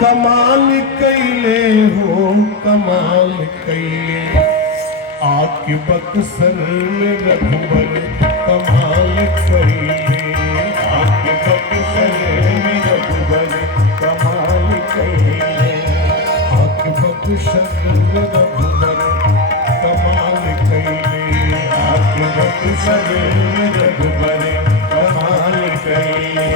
कमाल कैले हो कमाल कैले आके बक्सर में रघुवर कमाल कैले आके बक्सर में रघुवर कमाल कैले आके बक्सर में रघुवर कमाल कैले आके बक्सर में रघुवर कमाल कैले।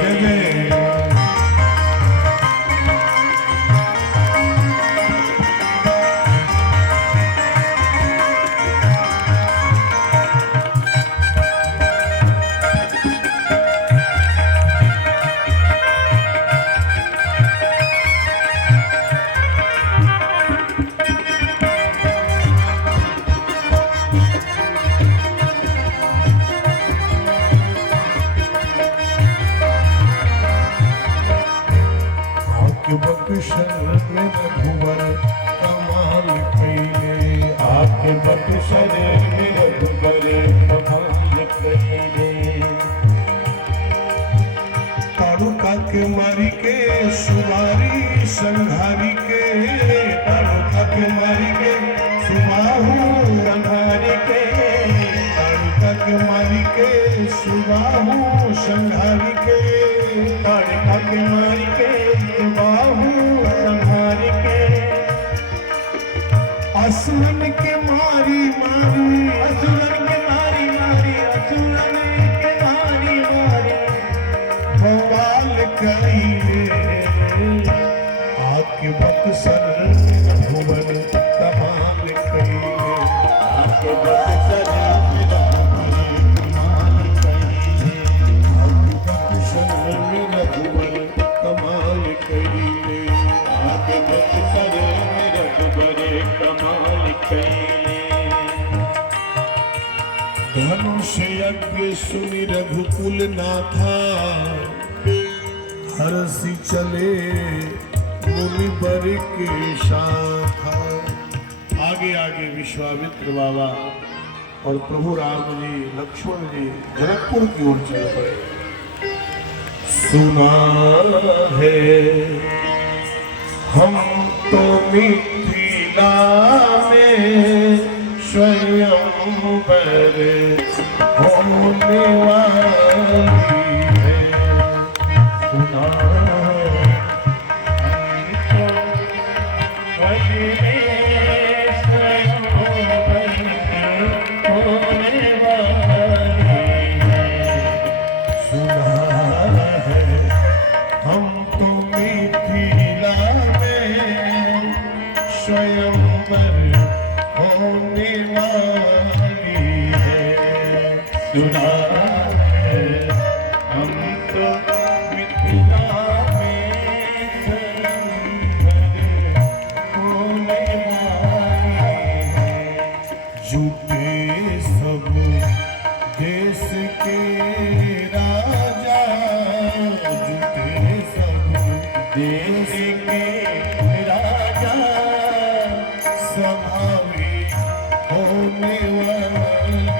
बक्सर में रघुवर कमाल कैले आके बक्सर में रघुवर कमाल कैले तारुका के मारी के सुमारी संघारी के तारुका के मारी के सुबाहु संघारी के तारुका के मारी के सुबाहु संघारी के तारुका के मारी के सुबाहु संघारी के असुरन के मारी मारी असुरन के मारी मारी असुरन के मारी मारी बवाल कैले आके बक्सर में रघुवर कमाल कैले आके बक्सर में रघुवर कमाल कैले बक्सर में रघुवर कमाल कैले आके बक्सर में रघुवर कमाल कैले। धनुष यज्ञ सुनि रघुकुल नाथा हरसि चले मुनि बर के शाखा। आगे आगे विश्वामित्र बाबा और प्रभु राम जी लक्ष्मण जी जनकपुर की ओर चल पड़े। सुना है हम तो मिथिला में स्वयंवर होने वाली है। सुना हम तो मिथिला में स्वयंवर होने वाली है। सुना है हम तो मिथिला में स्वयंवर होने वाली है। जुटे सब देश के राजा जुटे सब देश के राजा स्वाभाविक होने वाली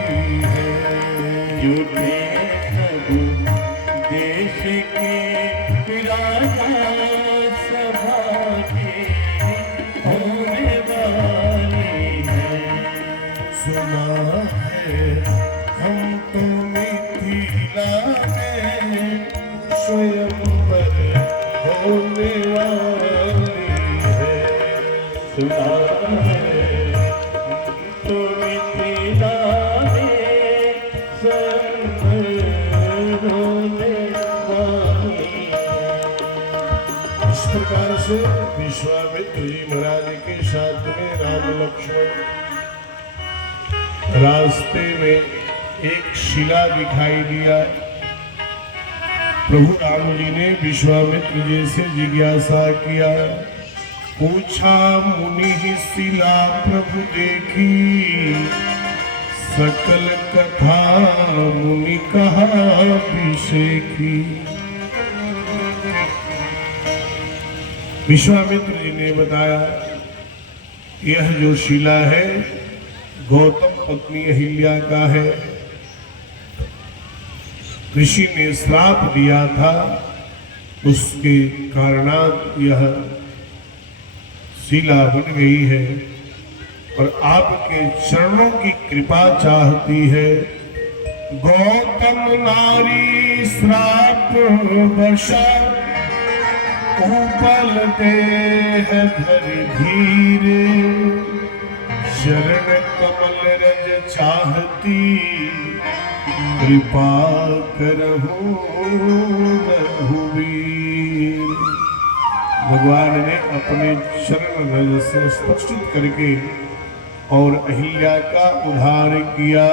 है। जुटे सब देश के राजा सभा के होने वाली है। सुना है हम तो मिथिला में स्वयंवर होने वाली है। सुना है तो मिथिला में स्वयंवर होने वाली है। इस प्रकार से विश्वामित्र जी महाराज के साथ में राम लक्ष्मण रास्ते में एक शिला दिखाई दिया। प्रभु राम जी ने विश्वामित्र जी से जिज्ञासा किया, पूछा मुनि ही शिला प्रभु देखी, सकल कथा मुनि कहा अभिषेकी। विश्वामित्र जी ने बताया, यह जो शिला है गौतम पत्नी अहिल्या का है। ऋषि ने श्राप दिया था, उसके कारणात यह शिला बन गई है और आपके चरणों की कृपा चाहती है। गौतम नारी श्राप बशा उपल देह धरि धीरे, शरण कमल रज चाहती कृपा करहु रघुवीर। भगवान ने अपने चरण रज से स्पर्शित करके और अहिल्या का उद्धार किया।